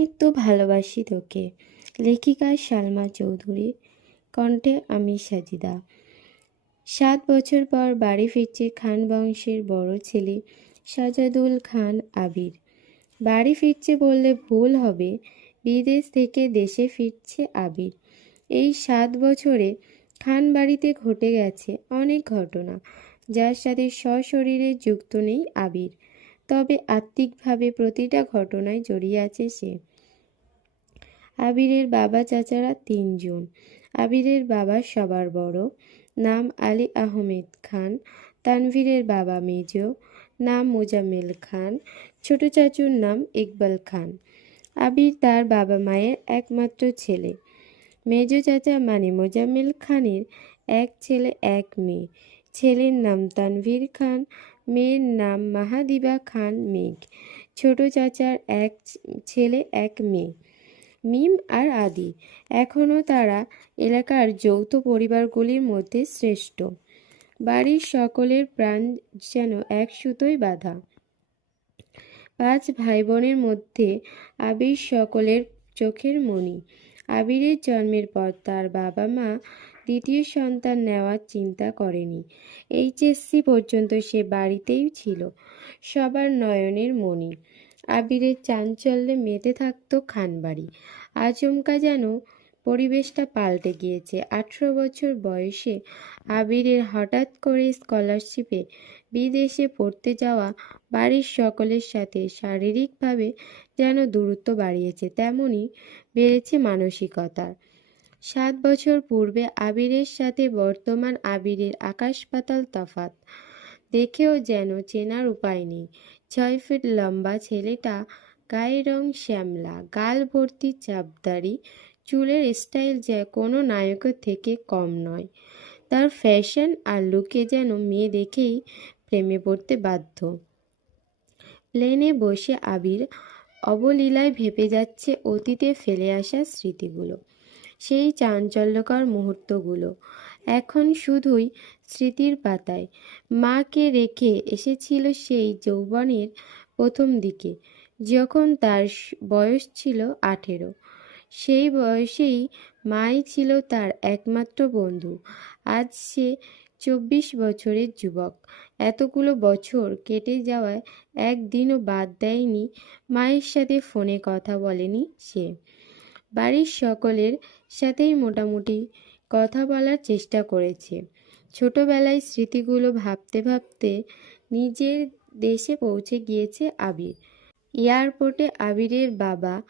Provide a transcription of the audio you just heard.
মৃত্যু ভালোবাসি তোকে। লেখিকা সালমা চৌধুরী, কণ্ঠে আমি সাজিদা। 7 বছর পর বাড়ি ফিরছে খান বংশের বড় ছেলে সাজাদুল খান আবির। বাড়ি ফিরছে বললে ভুল হবে, বিদেশ থেকে দেশে ফিরছে আবির। এই 7 বছরে খান বাড়িতে ঘটে গেছে অনেক ঘটনা, যার সাথে সশরীরে যুক্ত নেই আবির, তবে আত্মিকভাবে প্রতিটা ঘটনায় জড়িয়ে আছে সে। আবিরের বাবা চাচারা 3 জন। আবিরের বাবা সবার বড়, নাম আলী আহমেদ খান। তানভীরের বাবা মেজ, নাম মোজাম্মেল খান। ছোট চাচুর নাম ইকবাল খান। আবির তার বাবা মায়ের একমাত্র ছেলে। মেজ চাচা মানে মোজাম্মেল খানের এক ছেলে এক মেয়ে। ছেলের নাম তানভীর খান, মেয়ের নাম মাহাদিবা খান মেঘ। ছোট চাচার এক ছেলে এক মেয়ে, মিম আর আদি। এখনও তারা এলাকার যৌথ পরিবারগুলির মধ্যে শ্রেষ্ঠ। বাড়ির সকলের প্রাণ যেন এক সুতোয় বাঁধা। 5 ভাই বোনের মধ্যে আবির সকলের চোখের মণি। আবিরের জন্মের পর তার বাবা মা দ্বিতীয় সন্তান নেওয়ার চিন্তা করেনি। এইচএসসি পর্যন্ত সে বাড়িতেই ছিল, সবার নয়নের মণি। আবিরের চাঞ্চল্যে মেতে থাকতো খানবাড়ি। আচমকা যেন পরিবেশটা পাল্টে গিয়েছে। 18 বছর বয়সে আবিরের হঠাৎ করে স্কলারশিপে বিদেশে পড়তে যাওয়া বাড়ির সকলের সাথে শারীরিকভাবে যেন দূরত্ব বাড়িয়েছে, তেমনি বেড়েছে মানসিকতার। 7 বছর পূর্বে আবিরের সাথে বর্তমান আবিরের আকাশ পাতাল তফাৎ। দেখেও যেন চেনার উপায় নেই। 6 ফিট লম্বা ছেলেটা, গায়ের রং শ্যামলা, গাল ভর্তি চাপদাড়ি, চুলের স্টাইল যে কোনো নায়কের থেকে কম নয়। তার ফ্যাশন আর লুকে যেন মেয়ে দেখেই প্রেমে পড়তে বাধ্য। প্লেনে বসে আবির অবলীলায় ভেবে যাচ্ছে অতীতে ফেলে আসা স্মৃতিগুলো, সেই চাঞ্চল্যকর মুহূর্তগুলো এখন শুধুই স্মৃতির পাতায়। মাকে রেখে এসেছিল সেই যৌবনের প্রথম দিকে, যখন তার বয়স ছিল 18। সেই বয়সেই মাই ছিল তার একমাত্র বন্ধু। আজ সে 24 বছরের যুবক। এতগুলো বছর কেটে যাওয়ায় একদিনও বাদ দেয়নি মায়ের সাথে ফোনে কথা বলেনি সে। বাড়ির সকলের সাথেই মোটামুটি কথা বলার চেষ্টা করেছে। ছোটবেলায় স্মৃতিগুলো ভাবতে ভাবতে নিজের দেশে পৌঁছে গিয়েছে আবির। এয়ারপোর্টে আবিরের বাবা